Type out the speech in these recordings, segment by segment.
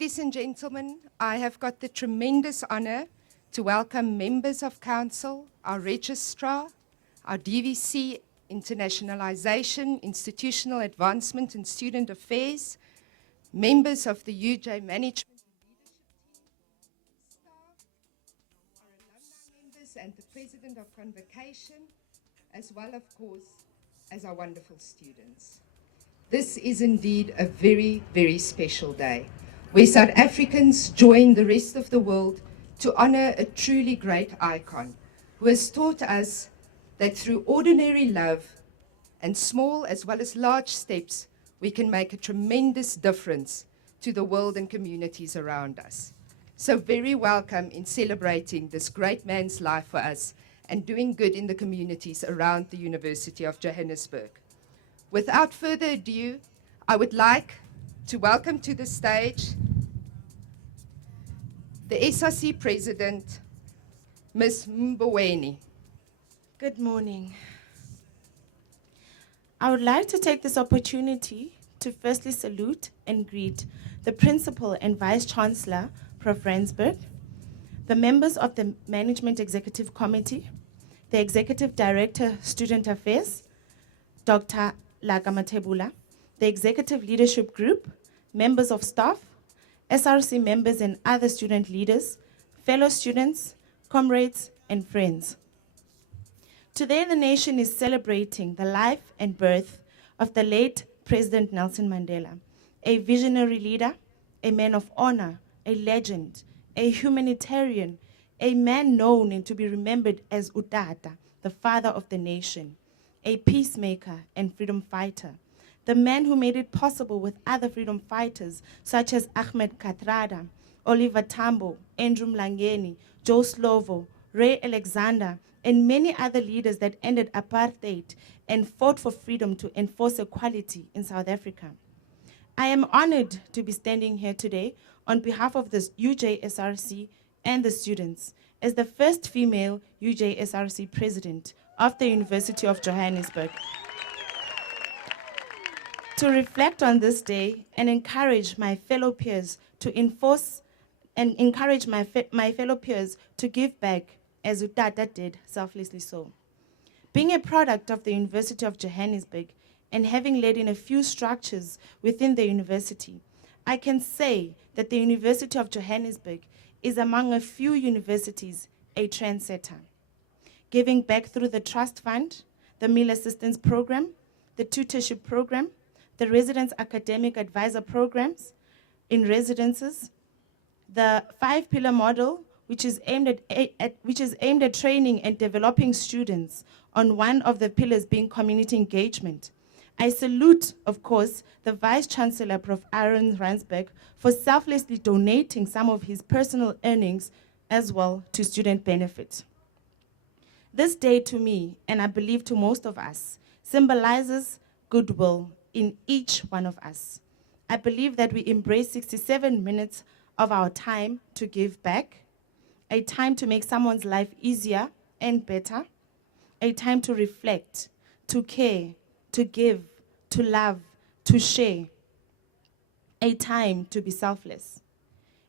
Ladies and gentlemen, I have got the tremendous honor to welcome members of council, our registrar, our DVC, Internationalization, Institutional Advancement and Student Affairs, members of the UJ Management and Leadership Team, staff, our alumni members and the President of Convocation, as well, of course, as our wonderful students. This is indeed a very, very special day, where South Africans join the rest of the world to honor a truly great icon who has taught us that through ordinary love and small as well as large steps, we can make a tremendous difference to the world and communities around us. So very welcome in celebrating this great man's life for us and doing good in the communities around the University of Johannesburg. Without further ado, I would like to welcome to the stage the SRC President, Ms. Mboweni. Good morning. I would like to take this opportunity to firstly salute and greet the Principal and Vice Chancellor, Prof. Rensburg, the members of the Management Executive Committee, the Executive Director, Student Affairs, Dr. Lagamatebula, the Executive Leadership Group, members of staff, SRC members and other student leaders, fellow students, comrades, and friends. Today, the nation is celebrating the life and birth of the late President Nelson Mandela, a visionary leader, a man of honor, a legend, a humanitarian, a man known and to be remembered as Utata, the father of the nation, a peacemaker and freedom fighter, the man who made it possible with other freedom fighters such as Ahmed Kathrada, Oliver Tambo, Andrew Mlangeni, Joe Slovo, Ray Alexander, and many other leaders that ended apartheid and fought for freedom to enforce equality in South Africa. I am honored to be standing here today on behalf of the UJSRC and the students as the first female UJSRC president of the University of Johannesburg. To reflect on this day and encourage my fellow peers to my fellow peers to give back as Utata did selflessly so. Being a product of the University of Johannesburg and having led in a few structures within the university, I can say that the University of Johannesburg is among a few universities a trendsetter. Giving back through the Trust Fund, the Meal Assistance Program, the Tutorship Program, the Residence Academic Advisor Programs in residences, the 5-pillar model, which is aimed at training and developing students on one of the pillars being community engagement. I salute, of course, the Vice Chancellor, Prof. Aaron Rensburg, for selflessly donating some of his personal earnings as well to student benefit. This day to me, and I believe to most of us, symbolizes goodwill in each one of us. I believe that we embrace 67 minutes of our time to give back, a time to make someone's life easier and better, a time to reflect, to care, to give, to love, to share, a time to be selfless.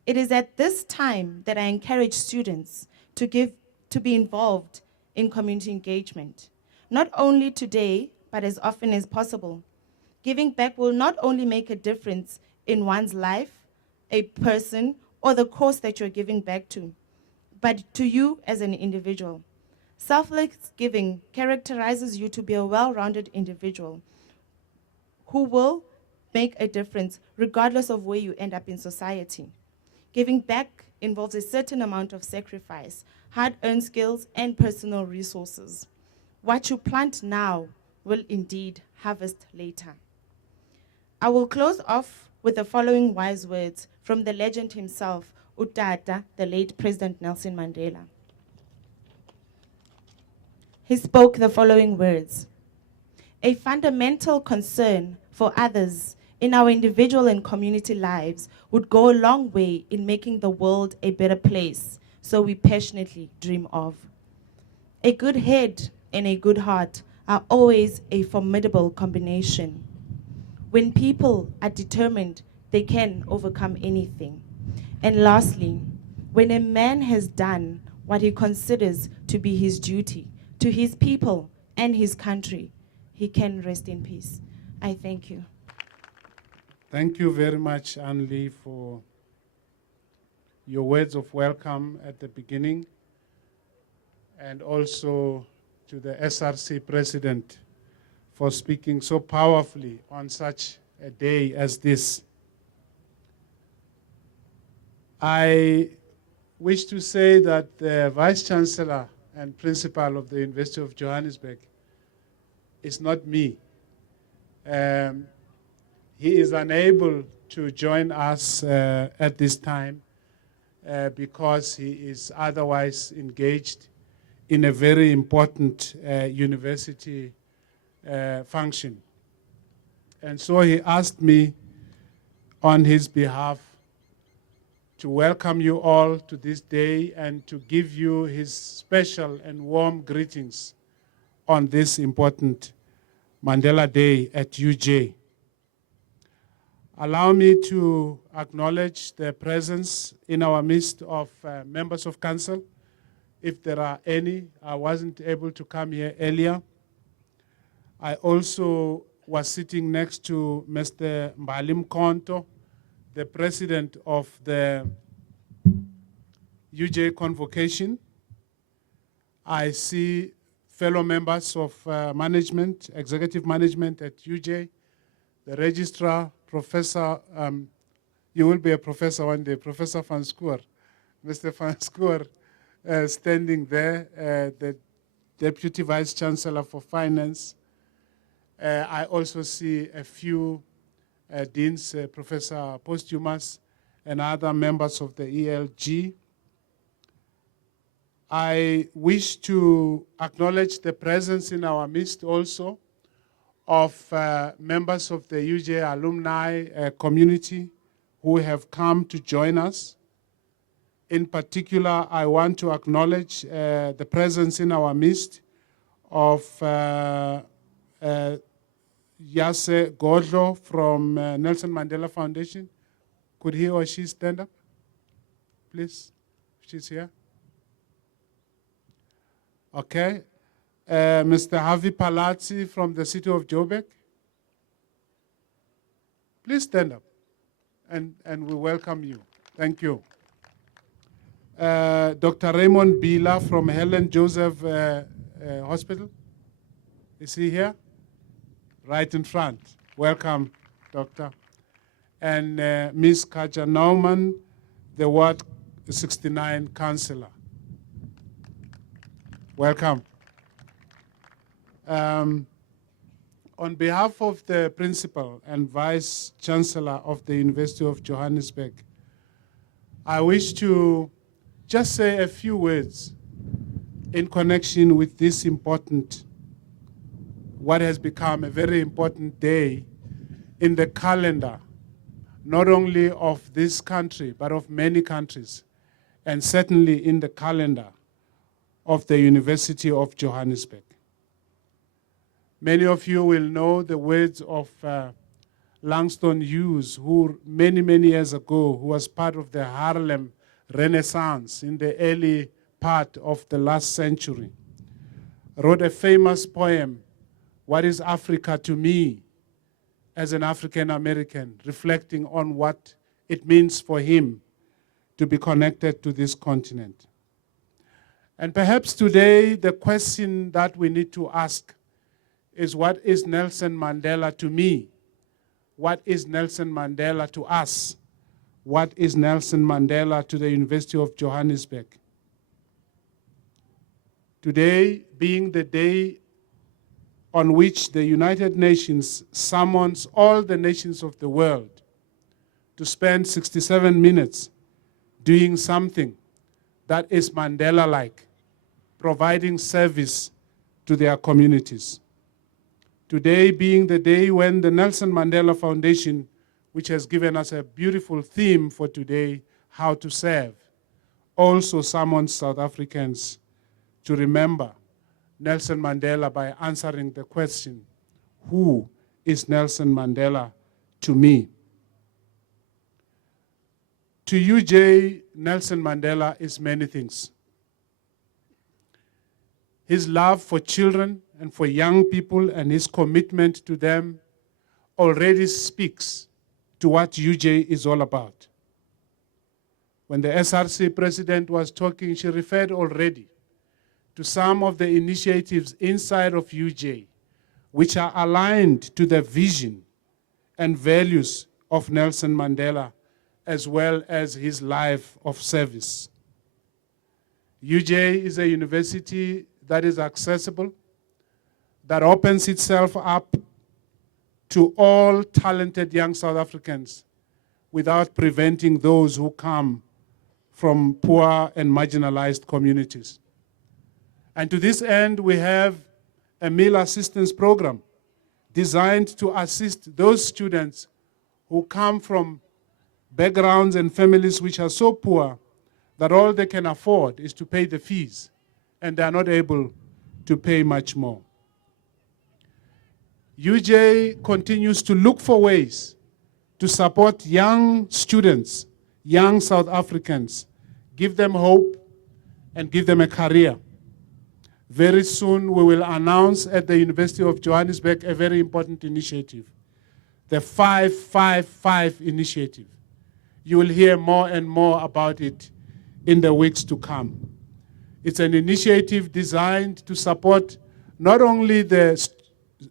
It is at this time that I encourage students to be involved in community engagement, not only today, but as often as possible. Giving back will not only make a difference in one's life, a person, or the cause that you're giving back to, but to you as an individual. Selfless giving characterizes you to be a well-rounded individual who will make a difference regardless of where you end up in society. Giving back involves a certain amount of sacrifice, hard-earned skills, and personal resources. What you plant now will indeed harvest later. I will close off with the following wise words from the legend himself, Utata, the late President Nelson Mandela. He spoke the following words: "A fundamental concern for others in our individual and community lives would go a long way in making the world a better place, so we passionately dream of. A good head and a good heart are always a formidable combination. When people are determined they can overcome anything. And lastly, when a man has done what he considers to be his duty to his people and his country, he can rest in peace. I thank you. Thank you very much, Anne-Lee, for your words of welcome at the beginning, and also to the SRC president for speaking so powerfully on such a day as this. I wish to say that the Vice Chancellor and Principal of the University of Johannesburg is not me. He is unable to join us at this time because he is otherwise engaged in a very important university function. And so he asked me on his behalf to welcome you all to this day and to give you his special and warm greetings on this important Mandela Day at UJ. Allow me to acknowledge the presence in our midst of members of council, if there are any. I wasn't able to come here earlier. I also was sitting next to Mr. Mbalim Konto, the president of the UJ Convocation. I see fellow members of management, executive management at UJ, the registrar, Professor, you will be a professor one day, Professor Van Schoor, Mr. Van Schoor standing there, the Deputy Vice Chancellor for Finance. I also see a few deans, Professor Posthumus, and other members of the ELG. I wish to acknowledge the presence in our midst also of members of the UJ alumni community who have come to join us. In particular, I want to acknowledge the presence in our midst of Yase Godlo from Nelson Mandela Foundation. Could he or she stand up, please? She's here. Okay. Mr. Havi Palazzi from the city of Joburg. Please stand up, and we welcome you. Thank you. Dr. Raymond Bila from Helen Joseph Hospital. Is he here? Right in front. Welcome, Doctor. And Ms. Kaja Naumann, the Ward 69 Councillor. Welcome. On behalf of the Principal and Vice Chancellor of the University of Johannesburg, I wish to just say a few words in connection with this important, what has become a very important day in the calendar, not only of this country, but of many countries, and certainly in the calendar of the University of Johannesburg. Many of you will know the words of Langston Hughes, who many, many years ago, who was part of the Harlem Renaissance in the early part of the last century, wrote a famous poem, "What is Africa to Me?" as an African American, reflecting on what it means for him to be connected to this continent. And perhaps today, the question that we need to ask is, what is Nelson Mandela to me? What is Nelson Mandela to us? What is Nelson Mandela to the University of Johannesburg? Today being the day on which the United Nations summons all the nations of the world to spend 67 minutes doing something that is Mandela-like, providing service to their communities. Today being the day when the Nelson Mandela Foundation, which has given us a beautiful theme for today, How to Serve, also summons South Africans to remember Nelson Mandela by answering the question, who is Nelson Mandela to me? to UJ, Nelson Mandela is many things. His love for children and for young people and his commitment to them already speaks to what UJ is all about. When the SRC president was talking, she referred already to some of the initiatives inside of UJ which are aligned to the vision and values of Nelson Mandela, as well as his life of service. UJ is a university that is accessible, that opens itself up to all talented young South Africans without preventing those who come from poor and marginalized communities. And to this end, we have a meal assistance program designed to assist those students who come from backgrounds and families which are so poor that all they can afford is to pay the fees, and they are not able to pay much more. UJ continues to look for ways to support young students, young South Africans, give them hope and give them a career. Very soon we will announce at the University of Johannesburg a very important initiative, the 555 initiative. You will hear more and more about it in the weeks to come. It's an initiative designed to support not only the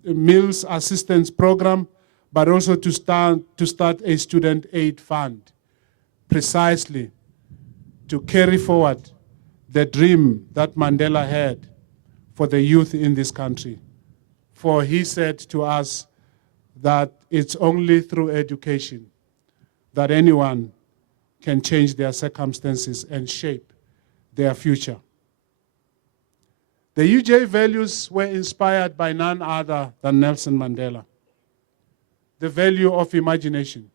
meals assistance program, but also to start a student aid fund, precisely to carry forward the dream that Mandela had for the youth in this country. For he said to us that it's only through education that anyone can change their circumstances and shape their future. The UJ values were inspired by none other than Nelson Mandela. The value of imagination.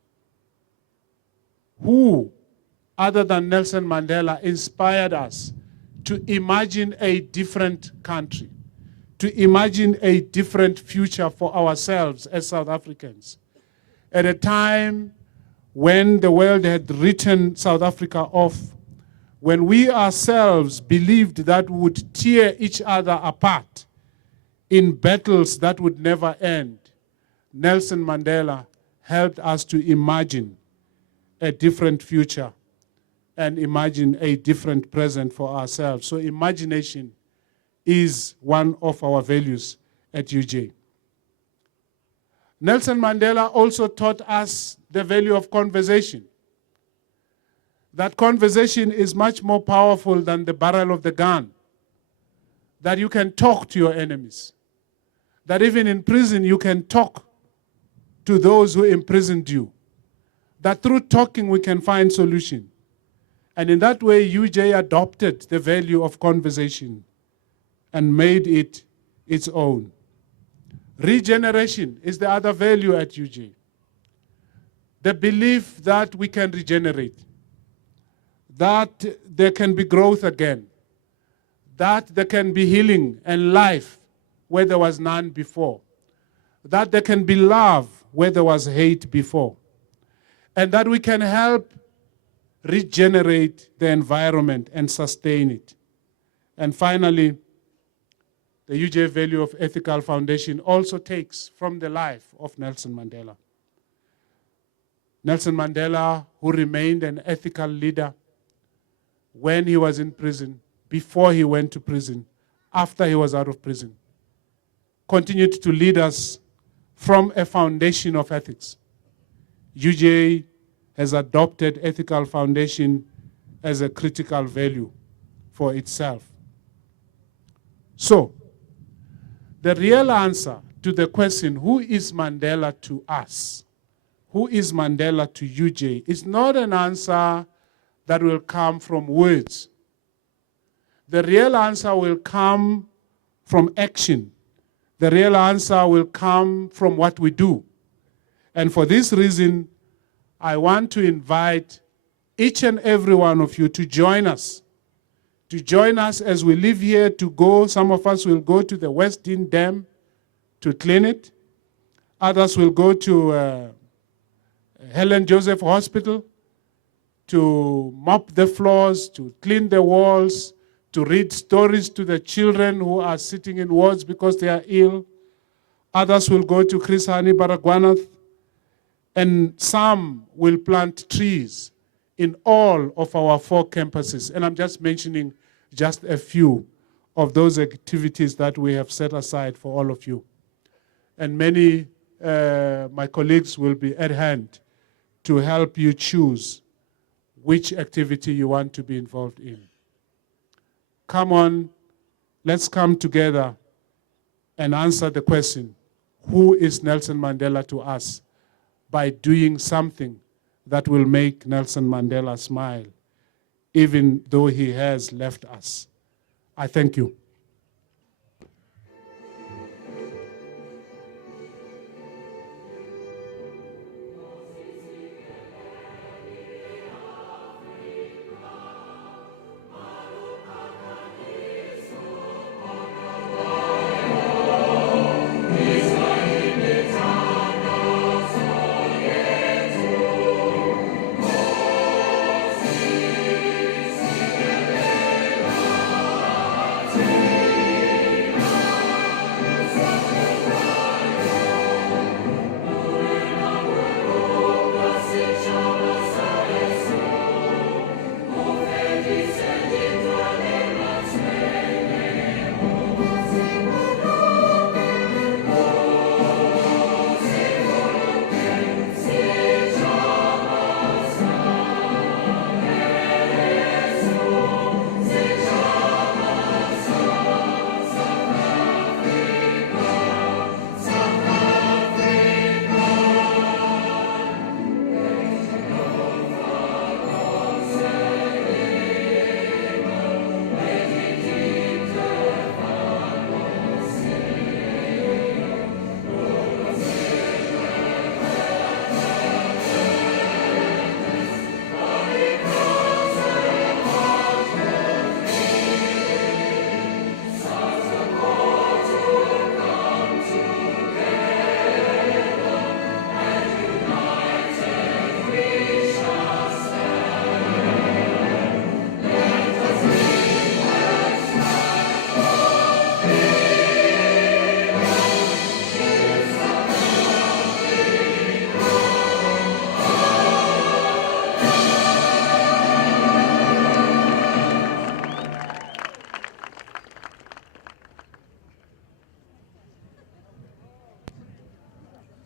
Who, other than Nelson Mandela, inspired us to imagine a different country, to imagine a different future for ourselves as South Africans, at a time when the world had written South Africa off, when we ourselves believed that we would tear each other apart in battles that would never end. Nelson Mandela helped us to imagine a different future and imagine a different present for ourselves. So imagination is one of our values at UJ. Nelson Mandela also taught us the value of conversation. That conversation is much more powerful than the barrel of the gun. That you can talk to your enemies. That even in prison you can talk to those who imprisoned you. That through talking we can find solution. And in that way, UJ adopted the value of conversation and made it its own. Regeneration is the other value at UJ. The belief that we can regenerate, that there can be growth again, that there can be healing and life where there was none before, that there can be love where there was hate before, and that we can help regenerate the environment and sustain it. And finally, the UJ value of ethical foundation also takes from the life of Nelson Mandela. Nelson Mandela, who remained an ethical leader when he was in prison, before he went to prison, after he was out of prison, continued to lead us from a foundation of ethics. UJ has adopted ethical foundation as a critical value for itself. So, the real answer to the question, who is Mandela to us? Who is Mandela to UJ? Is not an answer that will come from words. The real answer will come from action. The real answer will come from what we do. And for this reason, I want to invite each and every one of you to join us as we live here, to go. Some of us will go to the West Dean Dam to clean it. Others will go to Helen Joseph Hospital to mop the floors, to clean the walls, to read stories to the children who are sitting in wards because they are ill. Others will go to Chris Hani Baragwanath, and some will plant trees in all of our 4 campuses. And I'm just mentioning just a few of those activities that we have set aside for all of you. And many, my colleagues will be at hand to help you choose which activity you want to be involved in. Come on, let's come together and answer the question, who is Nelson Mandela to us, by doing something that will make Nelson Mandela smile, even though he has left us. I thank you.